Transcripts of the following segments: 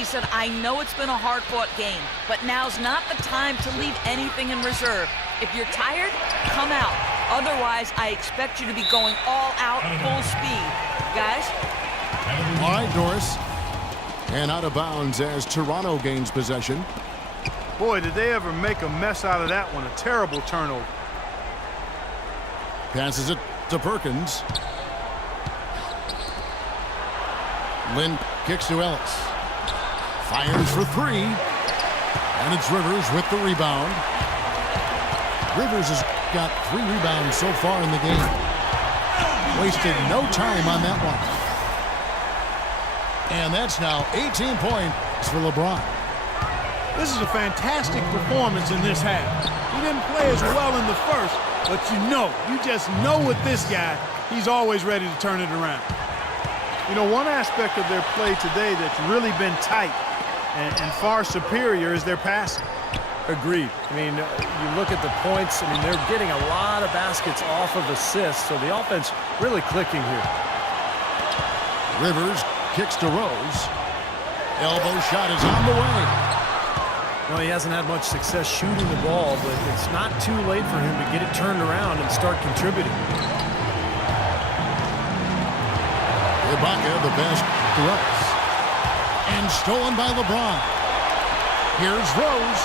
He said, I know it's been a hard-fought game, but now's not the time to leave anything in reserve. If you're tired, come out. Otherwise, I expect you to be going all out full speed. Guys? All right, Norris. And out of bounds as Toronto gains possession. Boy, did they ever make a mess out of that one. A terrible turnover. Passes it to Perkins. Lynn kicks to Ellis. Fires for three. And it's Rivers with the rebound. Rivers has got 3 rebounds so far in the game. Wasted no time on that one. And that's now 18 points for LeBron. This is a fantastic performance in this half. He didn't play as well in the first, but you just know with this guy, he's always ready to turn it around. You know, one aspect of their play today that's really been tight and far superior is their passing. Agreed. I mean, you look at the points, I mean, they're getting a lot of baskets off of assists, so the offense really clicking here. Rivers kicks to Rose. Elbow shot is on the way. Well, he hasn't had much success shooting the ball, but it's not too late for him to get it turned around and start contributing. Ibaka, the best to us. And stolen by LeBron. Here's Rose.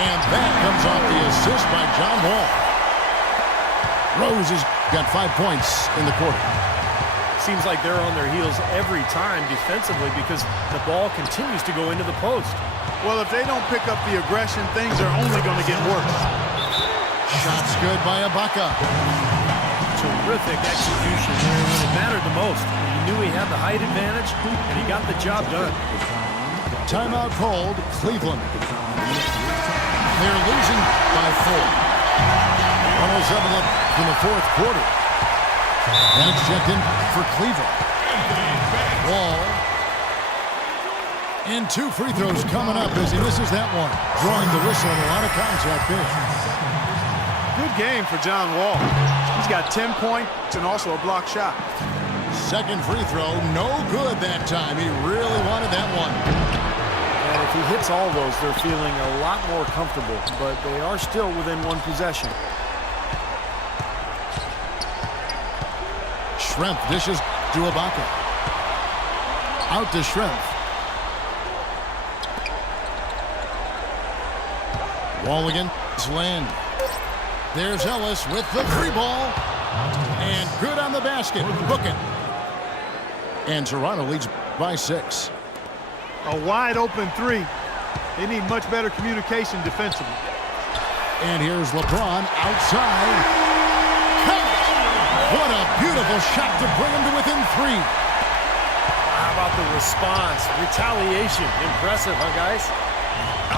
And that comes off the assist by John Wall. Rose has got 5 points in the quarter. Seems like they're on their heels every time defensively because the ball continues to go into the post. Well, if they don't pick up the aggression, things are only going to get worse. Shots good by Ibaka. Terrific execution there when it mattered the most. He knew he had the height advantage, and he got the job done. Timeout called, Cleveland. They're losing by 4. 107 left in the fourth quarter. And it's checked in for Cleveland. Wall. And 2 free throws coming up as he misses that one. Drawing the whistle and a lot of contact there. Good game for John Wall. He's got 10 points and also a block shot. Second free throw, no good that time. He really wanted that one. And if he hits all those, they're feeling a lot more comfortable, but they are still within 1 possession. Schrempf dishes to Ibaka. Out to Schrempf. Wall against Land. There's Ellis with the free ball. And good on the basket. Book it. And Toronto leads by 6. A wide open 3. They need much better communication defensively. And here's LeBron outside. Count! What a beautiful shot to bring him to within 3. How about the response? Retaliation. Impressive, huh, guys?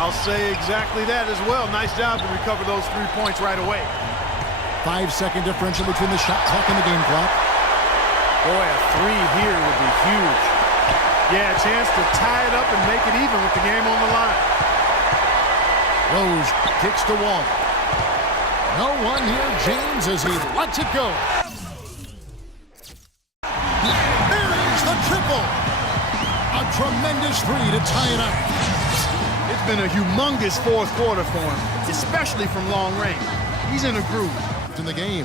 I'll say exactly that as well. Nice job to recover those 3 points right away. 5-second differential between the shot clock and the game clock. Boy, a 3 here would be huge. Yeah, a chance to tie it up and make it even with the game on the line. Rose kicks to Wall. No one here, James, as he lets it go. There's the triple. A tremendous 3 to tie it up. It's been a humongous fourth quarter for him, especially from long range. He's in a groove. In the game.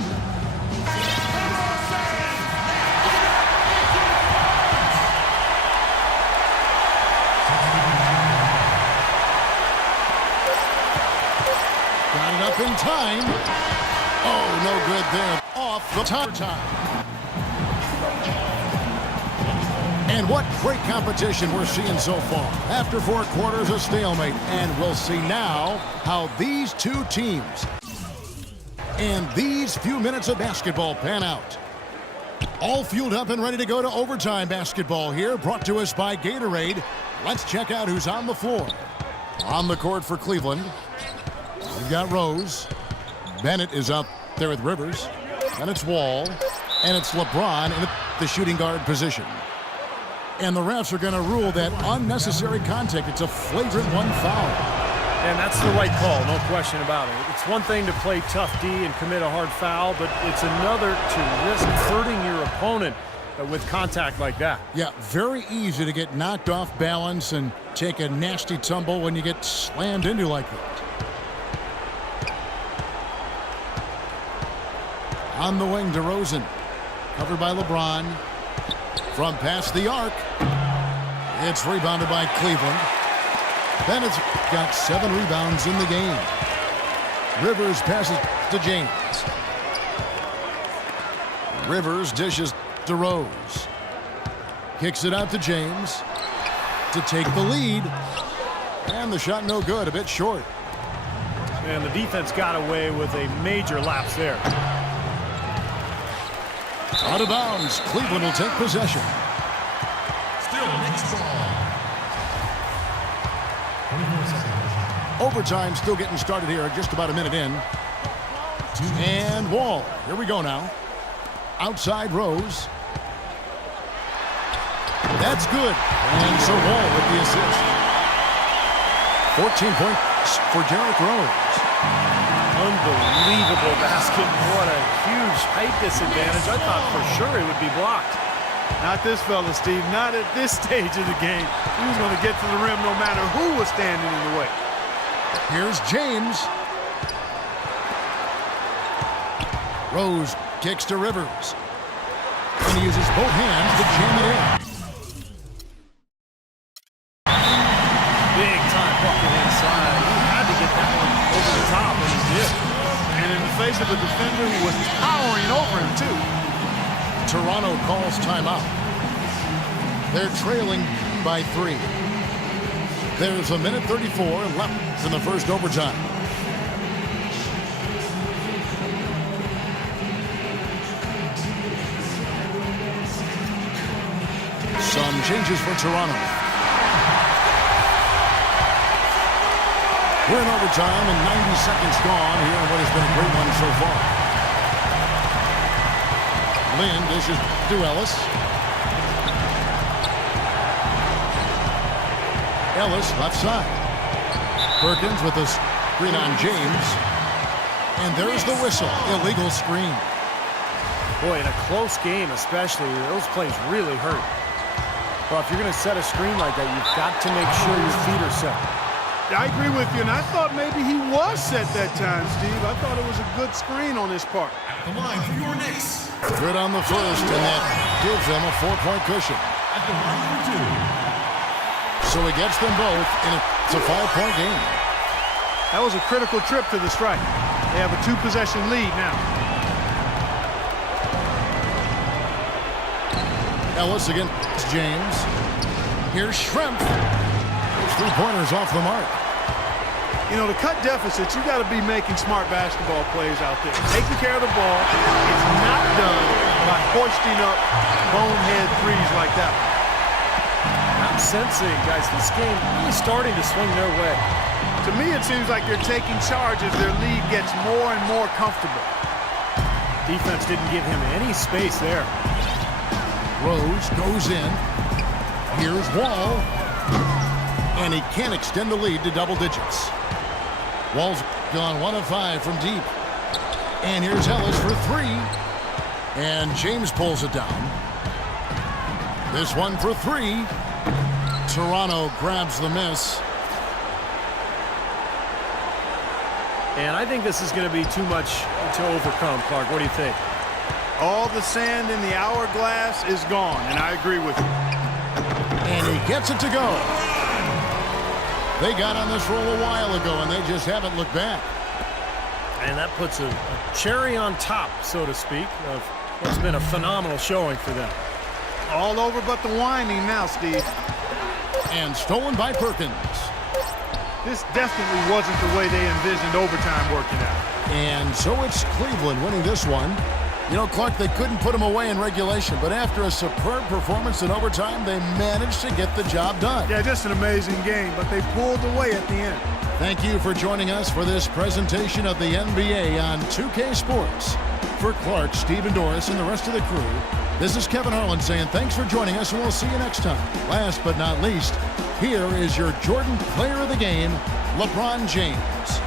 Got it up in time. Oh, no good there. Off the time. And what great competition we're seeing so far. After 4 quarters, a stalemate. And we'll see now how these 2 teams and these few minutes of basketball pan out. All fueled up and ready to go to overtime basketball here, brought to us by Gatorade. Let's check out who's on the floor. On the court for Cleveland, we've got Rose. Bennett is up there with Rivers. And it's Wall. And it's LeBron in the shooting guard position. And the refs are going to rule that unnecessary contact. It's a flagrant 1 foul. And that's the right call, no question about it. It's one thing to play tough D and commit a hard foul, but it's another to risk hurting your opponent with contact like that. Yeah, very easy to get knocked off balance and take a nasty tumble when you get slammed into like that. On the wing, DeRozan. Covered by LeBron. From past the arc. It's rebounded by Cleveland. Bennett's got 7 rebounds in the game. Rivers passes to James. Rivers dishes to Rose. Kicks it out to James to take the lead. And the shot no good, a bit short. And the defense got away with a major lapse there. Out of bounds. Cleveland will take possession. Still next ball. Overtime still getting started here, just about a minute in. And Wall. Here we go now. Outside Rose. That's good. And so Wall with the assist. 14 points for Derrick Rose. Unbelievable basket. What a huge height disadvantage. I thought for sure it would be blocked. Not this fella, Steve. Not at this stage of the game. He was going to get to the rim no matter who was standing in the way. Here's James. Rose kicks to Rivers. And he uses both hands to jam it in. Big time bucket inside. He had to get that one over the top, and he did. And in the face of a defender who was towering over him, too. Toronto calls timeout. They're trailing by 3. There's a minute 34 left in the first overtime. Some changes for Toronto. We're in overtime and 90 seconds gone here in what has been a great one so far. Lynn dishes to Ellis. Ellis left side. Perkins with a screen on James. And there's the whistle. Illegal screen. Boy, in a close game especially, those plays really hurt. Well, if you're going to set a screen like that, you've got to make sure your feet are set. I agree with you, and I thought maybe he was set that time, Steve. I thought it was a good screen on his part. At the line for your Knicks. Good on the first, and that gives them a 4-point cushion. At the line for 2. So he gets them both, and it's a 5-point game. That was a critical trip to the strike. They have a 2-possession lead now. Ellis against James. Here's Schrempf. 3-pointers off the mark. You know, to cut deficits, you got to be making smart basketball plays out there. Taking care of the ball. It's not done by hoisting up bonehead threes like that. I'm sensing, guys, this game really starting to swing their way. To me, it seems like they're taking charge as their lead gets more and more comfortable. Defense didn't give him any space there. Rose goes in. Here's Wall. And he can't extend the lead to double digits. Wall's gone 1 of 5 from deep. And here's Ellis for 3. And James pulls it down. This one for 3. Toronto grabs the miss. And I think this is going to be too much to overcome, Clark. What do you think? All the sand in the hourglass is gone, and I agree with you. And he gets it to go. They got on this roll a while ago, and they just haven't looked back. And that puts a cherry on top, so to speak, of what's been a phenomenal showing for them. All over but the whining now, Steve. And stolen by Perkins. This definitely wasn't the way they envisioned overtime working out. And so it's Cleveland winning this one. You know, Clark, they couldn't put him away in regulation, but after a superb performance in overtime, they managed to get the job done. Yeah, just an amazing game, but they pulled away at the end. Thank you for joining us for this presentation of the NBA on 2K Sports. For Clark, Stephen Doris, and the rest of the crew, this is Kevin Harlan saying thanks for joining us, and we'll see you next time. Last but not least, here is your Jordan Player of the Game, LeBron James.